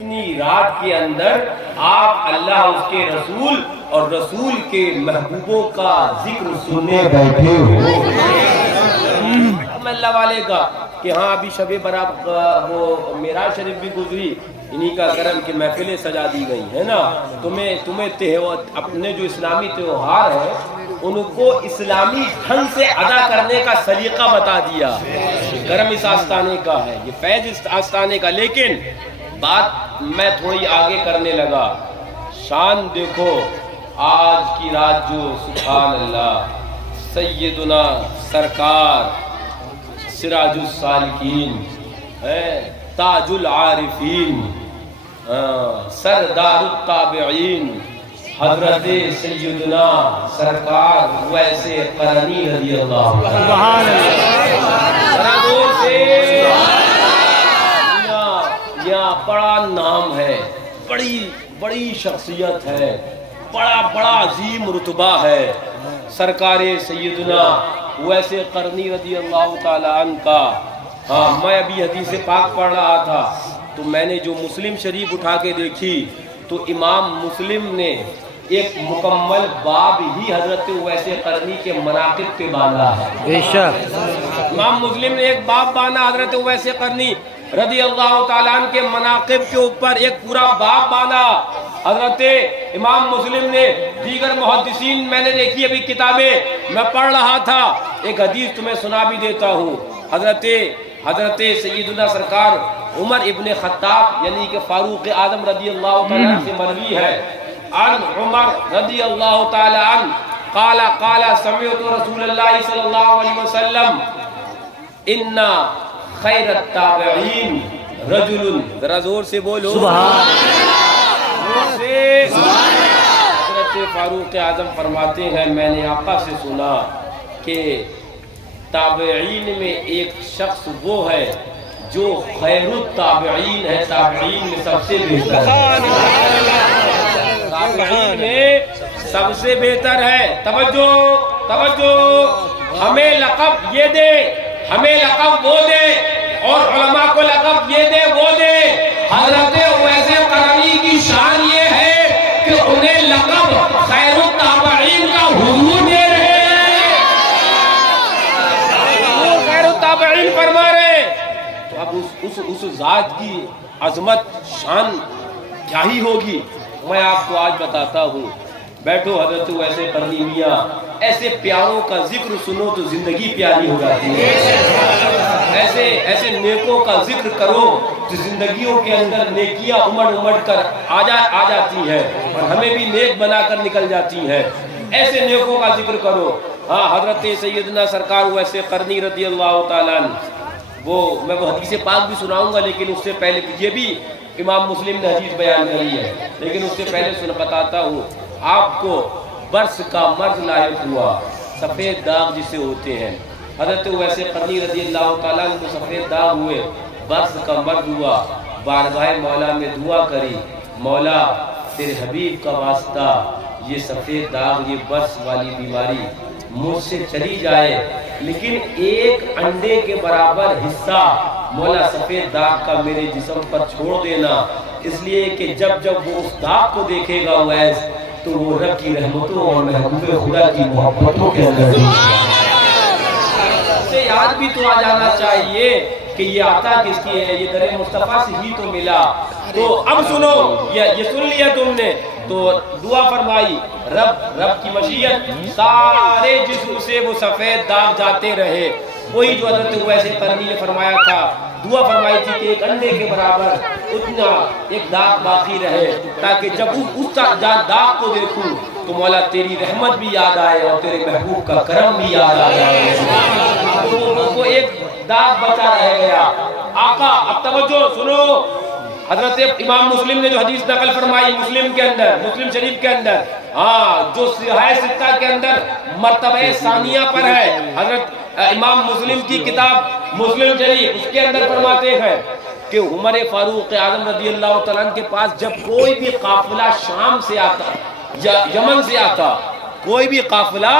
اتنی رات کے اندر آپ اللہ اس کے رسول اور رسول کے محبوبوں کا ذکر سننے بیٹھے ہو۔ اللہ والے کا کہ ہاں ابھی شب برات وہ معراج شریف بھی گزری، انہی کا کرم کہ محفلیں سجا دی گئی ہے نا۔ تمہیں اپنے جو اسلامی تہوار ہیں ان کو اسلامی ڈھنگ سے ادا کرنے کا سلیقہ بتا دیا۔ کرم اس آستانے کا ہے، یہ فیض اس آستانے کا۔ لیکن بات میں تھوڑی آگے کرنے لگا، شان دیکھو آج کی رات جو سبحان اللہ سیدنا سرکار سراج السالکین تاج العارفین سردار التابعین حضرت سیدنا سرکار ویسے قرنی رضی اللہ سبحان اللہ سے یہاں بڑا نام ہے، بڑی شخصیت ہے، بڑا عظیم رتبہ ہے سرکار سیدنا ویسے قرنی رضی اللہ تعالیٰ عنہ کا۔ ہاں میں ابھی حدیث پاک پڑھ رہا تھا تو میں نے جو مسلم شریف اٹھا کے دیکھی تو امام مسلم نے ایک مکمل باب ہی حضرت ویسے قرنی کے مناقب پہ باندھا ہے۔ بے شک امام مسلم نے ایک باب باندھا حضرت ویسے قرنی رضی اللہ تعالیٰ عنہ کے مناقب کے اوپر، ایک پورا باب باندھا حضرت امام مسلم نے۔ دیگر محدثین میں نے دیکھی ابھی کتابیں میں پڑھ رہا تھا، ایک حدیث تمہیں سنا بھی دیتا ہوں۔ حضرت سیدنا سرکار عمر ابن خطاب یعنی کہ فاروق اعظم رضی اللہ تعالیٰ عنہ سے مروی ہے، عن عمر رضی اللہ تعالیٰ عنہ قال سمعت رسول اللہ صلی اللہ علیہ وسلم ان خیر التابعین رجل، ذرا زور سے بولو سبحان اللہ، حضرت فاروق اعظم فرماتے ہیں میں نے آقا سے سنا کہ تابعین میں ایک شخص وہ ہے جو خیر التابعین ہے، تابعین میں سب سے بہتر ہے، تابعین میں سب سے بہتر ہے۔ توجہ ہمیں لقب یہ دے، ہمیں لقب وہ دے اور علماء کو لقب یہ دے وہ دے۔ حضرت ویسے قرنی کی شان یہ ہے کہ انہیں لقب خیر التابعین کا حضور دے رہے ہیں، وہ خیر التابعین فرما رہے ہیں۔ تو اب اس ذات کی عظمت شان کیا ہی ہوگی، میں آپ کو آج بتاتا ہوں۔ بیٹھو حضرت ویسے قرنی میاں، ایسے پیاروں کا ذکر سنو تو زندگی پیاری ہو جاتی ہے، ایسے نیکوں کا ذکر کرو تو زندگیوں کے اندر نیکیاں امڑ کر آ جاتی ہیں اور ہمیں بھی نیک بنا کر نکل جاتی ہیں۔ ایسے نیکوں کا ذکر کرو۔ ہاں حضرت سیدنا سرکار ویسے قرنی رضی اللہ تعالیٰ عنہ، میں وہ حدیث پاک بھی سناؤں گا لیکن اس سے پہلے یہ بھی امام مسلم نے حدیث بیان کری ہے، لیکن اس سے پہلے بتاتا ہوں آپ کو برس کا مرض لاحق ہوا، سفید داغ جسے ہوتے ہیں۔ حضرت ویسے قرنی رضی اللہ تعالیٰ عنہ کو سفید داغ ہوئے، برس کا مرض ہوا، بارگاہ مولا میں دعا کری، مولا تیرے حبیب کا واسطہ یہ سفید داغ، یہ برس والی بیماری مجھ سے چلی جائے، لیکن ایک انڈے کے برابر حصہ مولا سفید داغ کا میرے جسم پر چھوڑ دینا، اس لیے کہ جب وہ اس داغ کو دیکھے گا ویس تو وہ رب کی رحمتوں اور محبوب خدا کی محبتوں کے اندر سے یاد بھی تو آ جانا چاہیے کہ یہ عطا کس کی ہے، یہ در مصطفیٰ سے ہی تو ملا۔ تو اب سنو، یہ سن لیا تم نے تو دعا فرمائی، رب کی مشیت سارے جسم سے وہ سفید داغ جاتے رہے۔ وہی جو حضرت ویسے قرنی نے فرمایا تھا، دعا فرمائی تھی کہ ایک انڈے کے برابر اتنا ایک داغ باقی رہے، تاکہ جب اس داغ کو دیکھوں تو مولا تیری رحمت بھی یاد آئے اور تیرے محبوب کا کرم بھی یاد آ جائے۔ وہ ایک داغ بچا رہ گیا۔ آقا اب توجہ سنو، حضرت امام مسلم نے جو حدیث نقل فرمائی مسلم شریف کے اندر، ہاں جو صحیح ستہ کے اندر مرتبہ ثانیہ پر ہے، حضرت امام مسلم کی کتاب مسلم شریف، اس کے اندر فرماتے ہیں کہ عمر فاروق اعظم رضی اللہ تعالیٰ عنہ کے پاس جب کوئی بھی قافلہ شام سے آتا یا یمن سے آتا، کوئی بھی قافلہ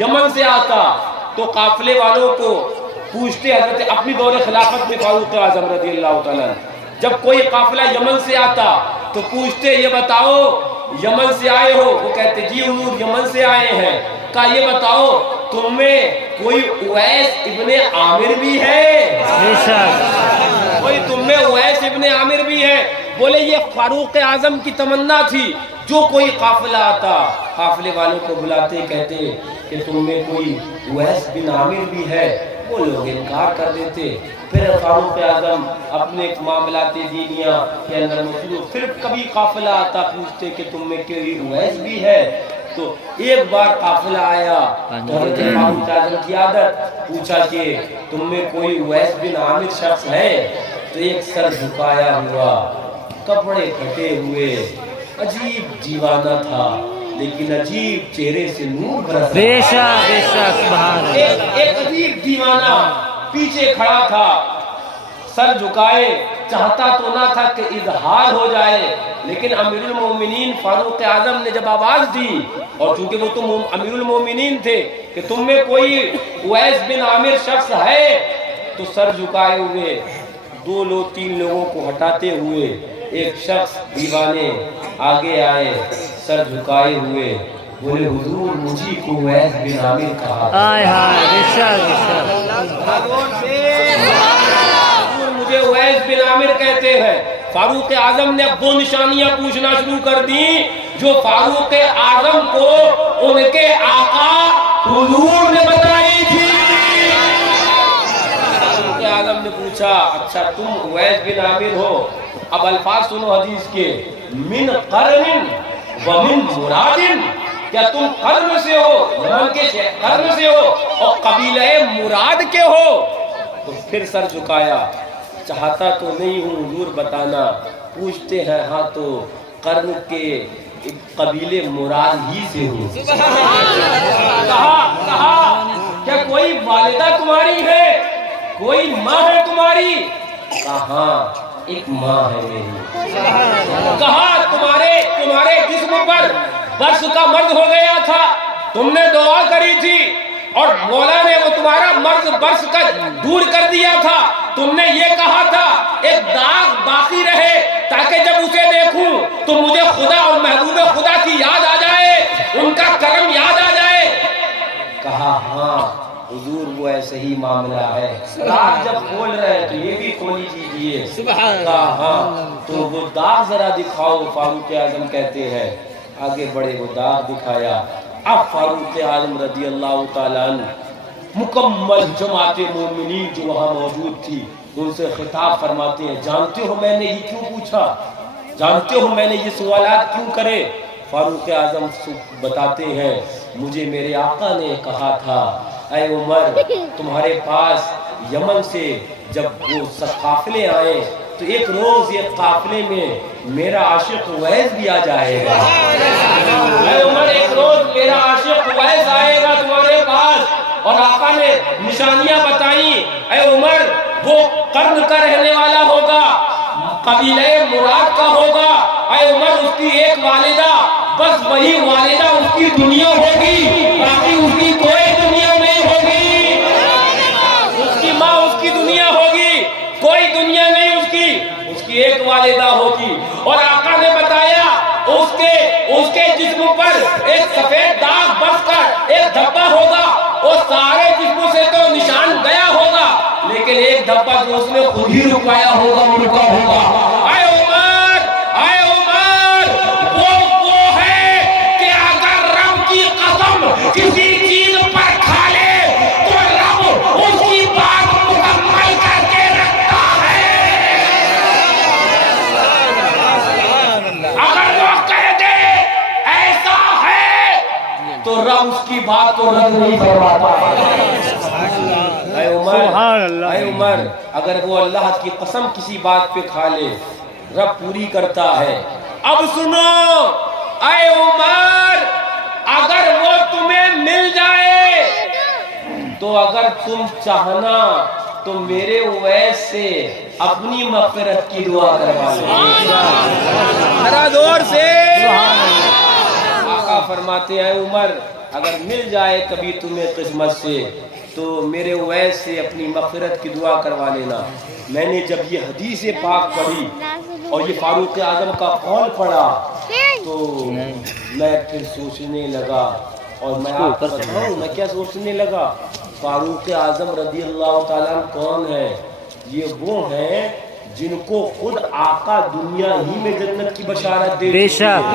یمن سے آتا تو قافلے والوں کو پوچھتے، حضرت اپنی دور خلافت میں فاروق اعظم رضی اللہ تعالیٰ عنہ جب کوئی قافلہ یمن سے آتا تو پوچھتے یہ بتاؤ یمن سے آئے ہو؟ وہ کہتے جی حضور یمن سے آئے ہیں۔ کہا یہ بتاؤ تم میں کوئی اویس ابن عامر بھی ہے؟ کوئی تم میں اویس ابن عامر بھی ہے؟ بولے یہ فاروق اعظم کی تمنا تھی، جو کوئی قافلہ آتا قافلے والوں کو بلاتے کہتے کہ تم میں کوئی اویس بن عامر بھی ہے، وہ لوگ انکار کر دیتے۔ پھر فاروق اعظم اپنے معاملات دینیہ کے اندر مصروف، پھر کبھی قافلہ آتا پوچھتے کہ تم میں کوئی اویس بھی ہے؟ تو ایک بار قافلہ آیا تو حضرت فاروق اعظم کی عادت، پوچھا کہ تم میں کوئی اویس بن عامر شخص ہے؟ تو ایک سر جھکایا ہوا، کپڑے پھٹے ہوئے، عجیب دیوانہ تھا لیکن عجیب چہرے سے نور برس رہا، ایک عجیب دیوانہ پیچھے کھڑا تھا، سر جھکائے، چاہتا تو نہ تھا کہ اظہار ہو جائے، لیکن امیر المومنین فاروق اعظم نے جب آواز دی، اور چونکہ وہ تم امیر المومنین تھے کہ تم میں کوئی اویس بن عامر شخص ہے، تو سر جھکائے ہوئے دو لوگ تین لوگوں کو ہٹاتے ہوئے ایک شخص دیوانے آگے آئے سر جھکائے ہوئے، بولے حضور مجھے کو اویس بن عامر کہا، حضور مجھے اویس بن عامر کہتے ہیں۔ فاروق اعظم نے اب وہ نشانیاں پوچھنا شروع کر دیں جو فاروق اعظم کو ان کے آقا حضور نے بتائی تھی۔ فاروق اعظم نے پوچھا اچھا تم اویس بن عامر ہو؟ اب الفاظ سنو حدیث کے، من قرن ومن مراد، کیا تم قرن سے ہو، یمن کے قرن سے ہو اور قبیلہ مراد کے ہو؟ تو پھر سر جھکایا، چاہتا تو نہیں ہوں حضور بتانا، پوچھتے ہیں ہاں تو قرن کے قبیلے مراد ہی سے ہوں۔ کہا کیا کوئی والدہ تمہاری ہے، کوئی ماں ہے تمہاری؟ کہا ہاں ایک ماں ہے میری۔ کہا تمہارے جسم پر برس کا مرض ہو گیا تھا، تم نے دعا کری تھی اور مولا نے وہ تمہارا مرض برس کا دور کر دیا تھا، تم نے یہ کہا تھا ایک داغ باقی رہے تاکہ جب اسے دیکھوں تو مجھے خدا اور محبوب خدا کی یاد آ جائے، ان کا کرم یاد آ جائے۔ کہا ہاں حضور وہ ایسے ہی معاملہ ہے، رات جب کھول رہے تو یہ بھی کھولی دیجئے۔ کہا ہاں تو وہ داغ ذرا دکھاؤ۔ فاروق اعظم کہتے ہیں آگے بڑے، وہ داغ دکھایا۔ اب فاروق اعظم رضی اللہ تعالیٰ عنہ مکمل جماعت مومنین جو وہاں موجود تھی ان سے خطاب فرماتے ہیں، جانتے ہو میں نے یہ کیوں پوچھا، جانتے ہو میں نے یہ سوالات کیوں کرے؟ فاروق اعظم بتاتے ہیں مجھے میرے آقا نے کہا تھا اے عمر تمہارے پاس یمن سے جب وہ قافلے آئے تو ایک روز یہ قافلے میں میرا عاشق اویس بھی آ جائے گا۔ اے عمر ایک روز میرا عاشق اویس آئے گا تمہارے پاس، اور آقا نے نشانیاں بتائیں، اے عمر وہ قرن کا رہنے والا ہوگا، قبیلہ مراد کا ہوگا، اے عمر اس کی ایک والدہ، بس وہی والدہ اس کی دنیا ہوگی، باقی اس کی کوئی دنیا نہیں ہوگی، اس کی ماں اس کی دنیا ہوگی، کوئی دنیا نہیں اس کی ایک والدہ ہوگی۔ اور آقا نے بتایا اس کے جسم پر ایک سفید داغ بس کر ایک دھبا ہوگا، وہ سارے جسم سے تو نشان گیا ہوگا لیکن ایک دھبا جو اس نے خود ہی رکایا ہوگا رکا ہوگا۔ اے عمر وہ ہے کہ اگر رب کی قسم کسی چیز پر کھا لے تو رب اس کی بات مکمل کر کے رکھتا ہے، اگر وہ کہہ دے ایسا ہے تو رب اس کی بات کو رد نہیں فرماتا۔ اے عمر اگر وہ اللہ کی قسم کسی بات پہ کھا لے رب پوری کرتا ہے۔ اب سنو اے عمر اگر وہ تمہیں مل جائے تو اگر تم چاہنا تو میرے اویس سے اپنی مغفرت کی دعا کروا لو، ذرا دور سے۔ آقا فرماتے ہیں عمر اگر مل جائے کبھی تمہیں قسمت سے تو میرے اویس سے اپنی مغفرت کی دعا کروا لینا۔ میں نے جب یہ حدیث پاک پڑھی اور یہ فاروق اعظم کا قول پڑھا تو میں پھر سوچنے لگا، اور میں آپ کو بتاؤں میں کیا سوچنے لگا، فاروق اعظم رضی اللہ تعالیٰ کون ہے؟ یہ وہ ہیں جن کو خود آقا دنیا ہی میں جنت کی بشارت دے بے شک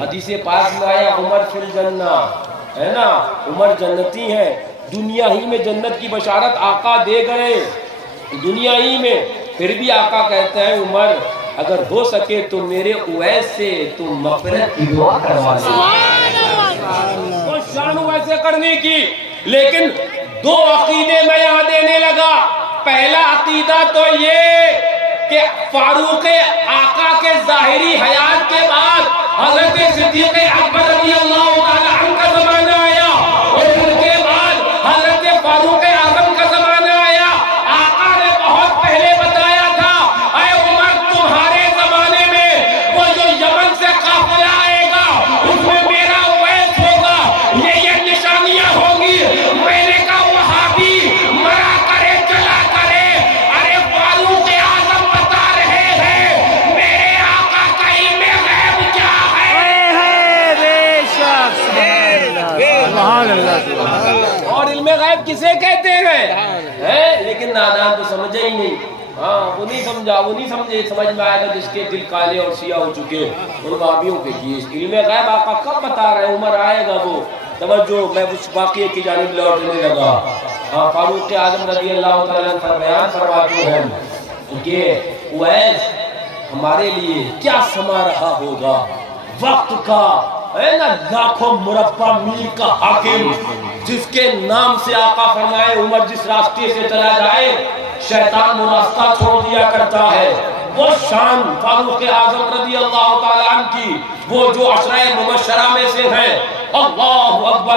حدیث پاک میں آیا عمر فی الجنہ، ہے نا، عمر جنتی ہیں، دنیا ہی میں جنت کی بشارت آقا دے گئے دنیا ہی میں۔ پھر بھی آقا کہتے ہیں عمر اگر ہو سکے تو میرے اویس سے تم مغفرت کی دعا کروا دو۔ وہ شان ویسے کرنے کی، لیکن دو عقیدے میں یہاں دینے لگا۔ پہلا عقیدہ تو یہ کہ فاروق آقا کے ظاہری حیات کے بعد حضرت صدیق اکبر رضی اللہ تعالی عنہ کا زمانہ آیا، اور ان کے بعد حضرت فاروق اعظم کا زمانہ آیا۔ آقا نے بہت پہلے بتایا تھا اے عمر تمہارے زمانے میں وہ جو یمن سے قافلہ آئے گا اس میں میرا اویس ہوگا، یہ نشانیاں ہوں گی۔ میں نے کہا وہابی مرا کرے چلا کرے، ارے فاروق اعظم بتا رہے ہیں میرے آقا کا علم غیب کیا ہے۔ بے شک سبحان اللہ۔ اور علم غیب کسے کہتے ہیں؟ لیکن نادان تو سمجھے ہی نہیں۔ ہاں وہ نہیں سمجھا، وہ نہیں سمجھے، سمجھ میں آئے گا جس کے دل کالے اور سیاہ ہو چکے ان وہابیوں کے کیے۔ علم غیب آقا کب بتا رہے ہیں؟ عمر آئے گا وہ۔ توجہ، میں اس واقعے کی جانب لوٹنے لگا۔ ہاں فاروق اعظم رضی اللہ تعالیٰ عنہ بیان فرماتے ہیں کہ اویس ہمارے لیے کیا سما رہا ہوگا، وقت کا ہے نا لاکھوں مربع میل کا حاکم، جس کے نام سے آقا فرمائے عمر جس راستے سے چلا جائے شیطان وہ راستہ چھوڑ دیا کرتا ہے۔ وہ شان فاروق اعظم رضی اللہ تعالیٰ عنہ کی، وہ جو عشرہ مبشرہ میں سے ہیں۔ اللہ اکبر۔